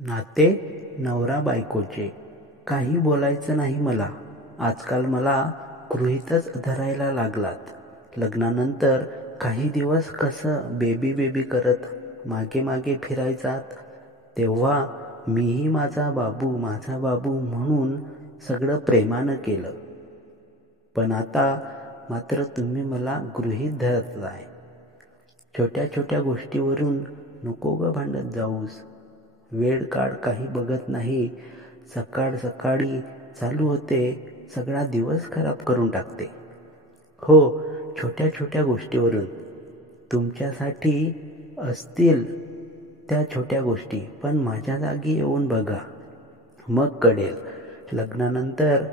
नाते नवरा बायकोचे. काही बोलायचं नाही मला. आजकाल मला गृहीतच धरायला लागलात. लग्नानंतर काही दिवस कसं बेबी करत मागे मागे फिरायचात, तेव्हा मीही माझा बाबू म्हणून सगळं प्रेमानं केलं. पण आता मात्र तुम्ही मला गृहीत धरताय. छोट्या छोट्या गोष्टीवरून नको ग भांडत जाऊस. वेळ काढ, काही बघत नाही. सकाळी चालू होते, सगळा दिवस खराब करून टाकते. हो, छोट्या छोट्या गोष्टीवरून. तुमच्यासाठी असतील त्या छोट्या गोष्टी, पण माझ्या जागी येऊन बघा, मग कळेल. लग्नानंतर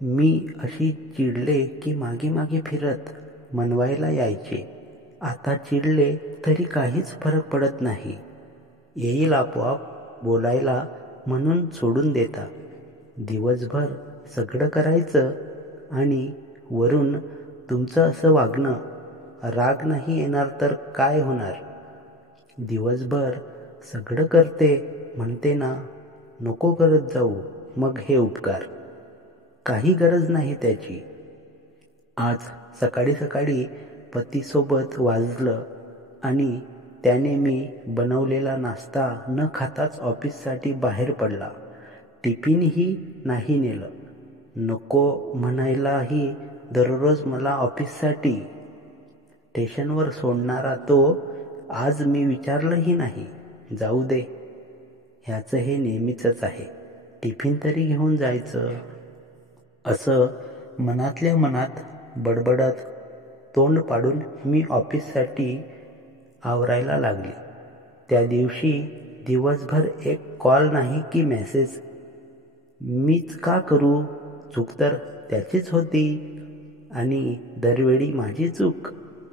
मी अशी चिडले की मागे मागे फिरत मनवायला यायचे. आता चिडले तरी काहीच फरक पडत नाही. येईल आपोआप बोलायला म्हणून सोडून देता. दिवसभर सगळं करायचं आणि वरून तुमचं असं वागणं. राग नाही येणार तर काय होणार? दिवसभर सगळं करते म्हणते ना, नको करत जाऊ मग हे उपकार. काही गरज नाही त्याची. आज सकाळी पतीसोबत वाजलं आणि त्याने मी बनवलेला नाश्ता न खाताच ऑफिससाठी बाहेर पडला. टिफिनही नाही नेलं. नको म्हणायलाही दररोज मला ऑफिससाठी स्टेशनवर सोडणारा तो आज मी विचारलंही नाही. जाऊ दे, ह्याचं हे नेहमीचंच आहे. टिफिन तरी घेऊन जायचं, असं मनातल्या मनात बडबडत तोंड पाडून मी ऑफिससाठी आवरायला लागली. त्या दिवशी दिवसभर एक कॉल नाही की मेसेज. मीच का करू? चूक तर त्याचीच होती आणि दरवेळी माझी चूक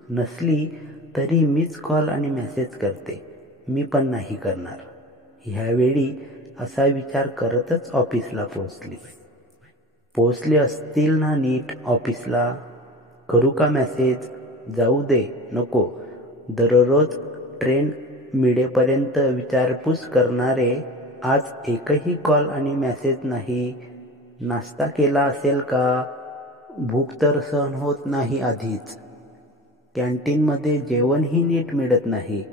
नसली तरी मीच कॉल आणि मेसेज करते. मी पण नाही करणार. ह्यावेळी असा विचार करतच ऑफिसला पोचले असतील ना नीट ऑफिसला? करू का मेसेज? जाऊ दे, नको. दररोज ट्रेन मिळेपर्यंत विचारपूस करणारे आज एकही कॉल आणि मेसेज नाही. नाश्ता केला असेल का? भूक तर सहन होत नाही आधीच. कॅन्टीनमध्ये जेवणही नीट मिळत नाही.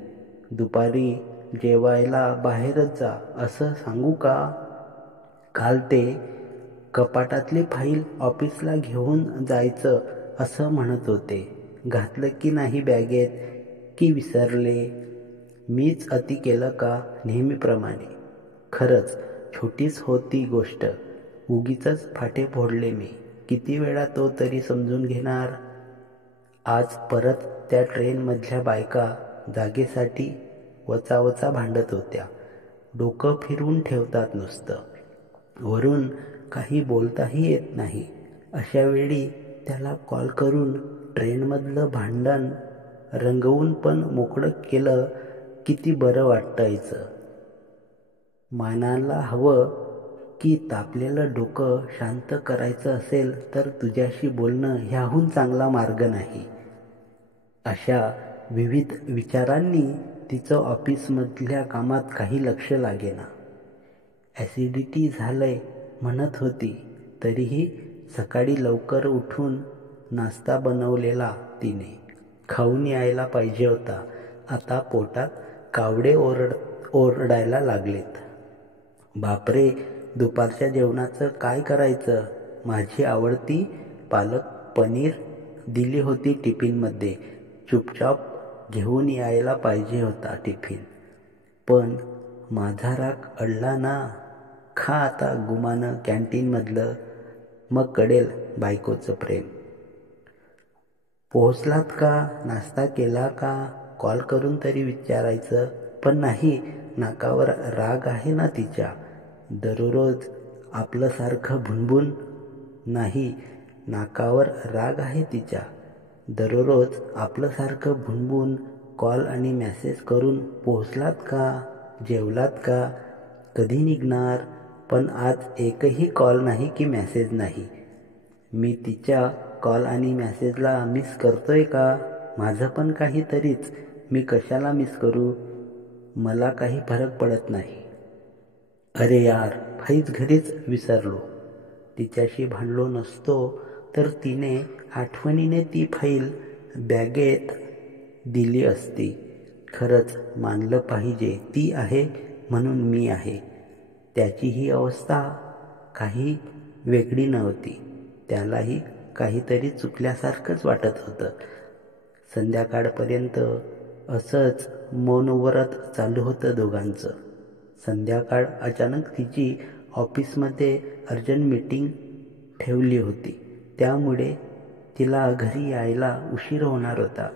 दुपारी जेवायला बाहेरच जा असं सांगू का? काल ते कपाटातली फाईल ऑफिसला घेऊन जायचं असं म्हणत होते. घातलं की नाही बॅगेत की विसरले? मीच अति केलं का नेहमीप्रमाणे? खरंच छोटीच होती गोष्ट. उगीचच फाटे फोडले मी. किती वेळा तो तरी समजून घेणार? आज परत त्या ट्रेनमधल्या बायका जागेसाठी वचावचा भांडत होत्या. डोकं फिरवून ठेवतात नुसतं. वरून काही बोलताही येत नाही. अशा वेळी त्याला कॉल करून ट्रेनमधलं भांडण रंगवून पण मोकळं केलं किती बरं वाटायचं. मानाला हवं की तापलेलं डोकं शांत करायचं असेल तर तुझ्याशी बोलणं ह्याहून चांगला मार्ग नाही. अशा विविध विचारांनी तिचं ऑफिसमधल्या कामात काही लक्ष लागेना. ॲसिडिटी झालंय म्हणत होती, तरीही सकाळी लवकर उठून नाश्ता बनवलेला तिने. खाऊन यायला पाहिजे होता. आता पोटात कावडे ओरडायला लागलेत. बापरे, दुपारच्या जेवणाचं काय करायचं? माझी आवडती पालक पनीर दिली होती टिफिनमध्ये. चुपचाप घेऊन यायला पाहिजे होता टिफिन. पण माझा राग अडला ना. खा आता गुमानं कॅन्टीनमधलं, मग कळेल बायकोचं प्रेम. पोहोचलात का? नाश्ता केला का? कॉल करून तरी विचारायचं. पण नाही, नाकावर राग आहे ना तिच्या. दररोज आपलं सारखं भुणभुण. नाही, नाकावर राग आहे तिच्या. दररोज आपलं सारखं भुणभुण. कॉल आणि मेसेज करून पोहोचलात का? जेवलात का? कधी निघणार? पण आज एकही कॉल नाही की मेसेज नाही. मी तिच्या कॉल आणि मेसेजला मिस करतोय का? माझं पण काहीतरीच. मी कशाला मिस करू? मला काही फरक पडत नाही. अरे यार, फाईच घरीच विसरलो. तिच्याशी भांडलो नसतो तर तिने आठवणीने ती फाईल बॅगेत दिली असती. खरंच मानलं पाहिजे, ती आहे म्हणून मी आहे. त्याची ही अवस्था काही वेगळी नव्हती. त्यालाही काहीतरी चुकल्यासारखंच वाटत होतं. संध्याकाळपर्यंत असंच मौन व्रत चालू होतं दोघांचं. संध्याकाळ अचानक तिची ऑफिसमध्ये अर्जंट मीटिंग ठेवली होती. त्यामुळे तिला घरी यायला उशीर होणार होता.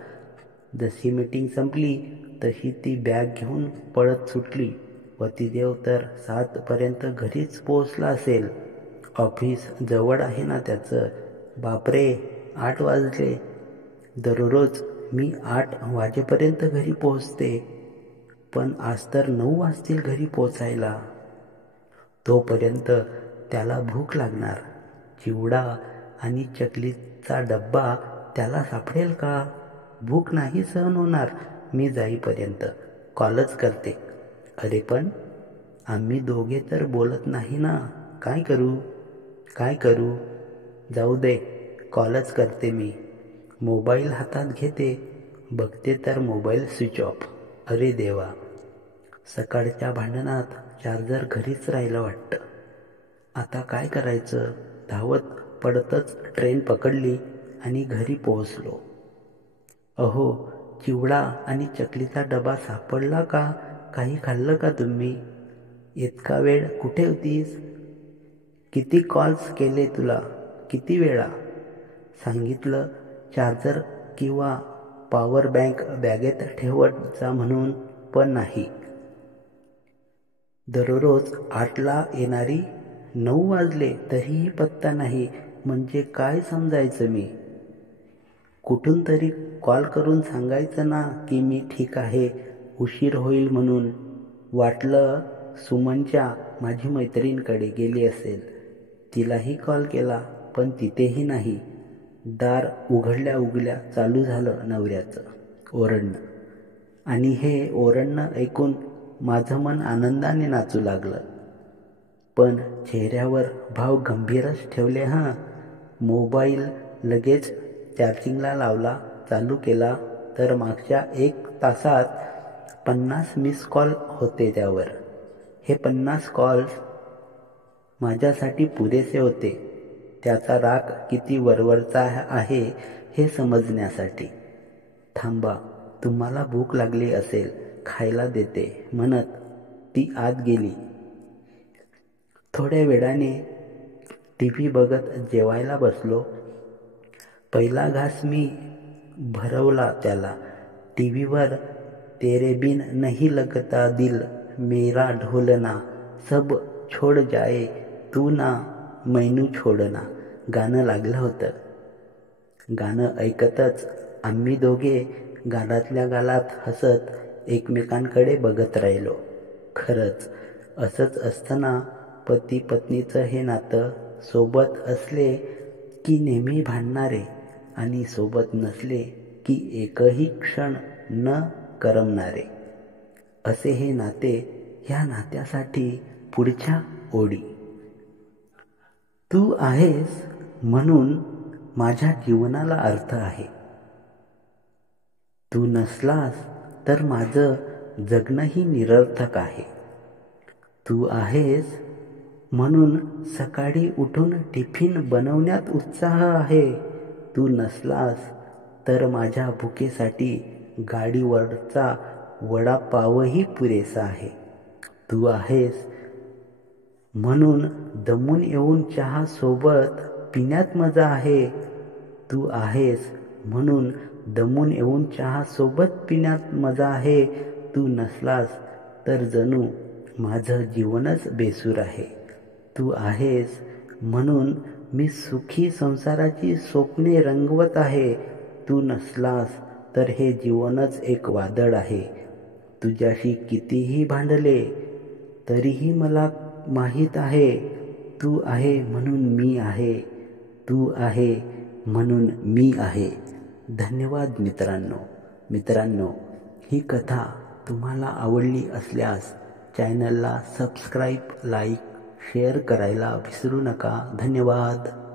जशी मीटिंग संपली तशी ती बॅग घेऊन पळत सुटली. पतिदेव तर 7पर्यंत घरीच पोहोचला असेल. ऑफिस जवळ आहे ना त्याचं. बापरे, 8 वाजले. दररोज मी 8 वाजेपर्यंत घरी पोहोचते, पण आज तर 9 वाजतील घरी पोचायला. तोपर्यंत त्याला भूक लागणार. चिवडा आणि चकलीचा डब्बा त्याला सापडेल का? भूक नाही सहन होणार मी जाईपर्यंत. कॉलच करते. अरे पण आम्ही दोघे तर बोलत नाही ना. काय करू? जाऊ दे, कॉलच करते मी. मोबाईल हातात घेते. बघते तर मोबाईल स्विच ऑफ. अरे देवा, सकाळच्या भांडणात चार्जर घरीच राहिलं वाटतं. आता काय करायचं? धावत पडतच ट्रेन पकडली आणि घरी पोहोचलो. अहो, चिवडा आणि चकलीचा डबा सापडला का? काही खाल्लं का तुम्ही? इतका वेळ कुठे होतीस? किती कॉल्स केले तुला? किती वेळा सांगितलं चार्जर किंवा पॉवर बँक बॅगेत ठेवत जा म्हणून, पण नाही. दररोज 8ला येणारी 9 वाजले तरीही पत्ता नाही. म्हणजे काय समजायचं मी? कुठून तरी कॉल करून सांगायचं ना की मी ठीक आहे, उशीर होईल म्हणून. वाटलं सुमनच्या, माझी मैत्रीणकडे गेली असेल. तिलाही कॉल केला पण तिथेही नाही. दार उघडल्या उघडल्या चालू झालं नवऱ्याचं ओरडणं. आणि हे ओरडणं ऐकून माझं मन आनंदाने नाचू लागलं. पण चेहऱ्यावर भाव गंभीरच ठेवले. मोबाईल लगेच चार्जिंगला लावला. चालू केला तर मागच्या 1 तासात 50 मिस कॉल होते त्यावर. हे 50 कॉल्स माझ्यासाठी पुरेसे होते त्याचा राग किती वरवरचा आहे हे समजण्यासाठी. थांबा, तुम्हाला भूक लागली असेल, खायला देते म्हणत ती आत गेली. थोड्या वेळाने TV बघत जेवायला बसलो. पहिला घास मी भरवला त्याला. टीव्हीवर तेरे बिन नहीं लगता दिल मेरा ढोलना, सब छोड़ जाए तू ना मैनू छोडना गाणं लागलं होतं. गाणं ऐकतच आम्ही दोघे गालातल्या गालात हसत एकमेकांकडे बघत राहिलो. खरंच असंच असतं ना पती पत्नीचं हे नातं. सोबत असले की नेहमी भांडणारे आणि सोबत नसले की एकही क्षण न करमणारे. असे हे नाते. ह्या नात्यासाठी पुढच्या ओळी. तू आहेस म्हणून माझ्या जीवनाला अर्थ आहे. तू नसलास तर माझं जगणंही निरर्थक आहे. तू आहेस म्हणून सकाळी उठून टिफिन बनवण्यात उत्साह आहे. तू नसलास तर माझ्या भुकेसाठी गाडीवरचा वडापावही पुरेसा आहे. तू आहेस म्हणून दमून येऊन चहा सोबत पिण्यात मजा आहे. तू आहेस म्हणून दमून येऊन चहा सोबत पिण्यात मजा आहे. तू नसलास तर जणू माझं जीवनच बेसूर आहे. तू आहेस म्हणून मी सुखी संसाराची स्वप्ने रंगवत आहे. तू नसलास तर हे जीवनच एक वादळ आहे. तुझ्याशी कितीही भांडले तरीही मला माहीत आहे तू आहे म्हणून मी आहे. तू आहे म्हणून मी आहे. धन्यवाद मित्रांनो. ही कथा तुम्हाला आवडली असल्यास चॅनलला सबस्क्राईब, लाईक, शेअर करायला विसरू नका. धन्यवाद.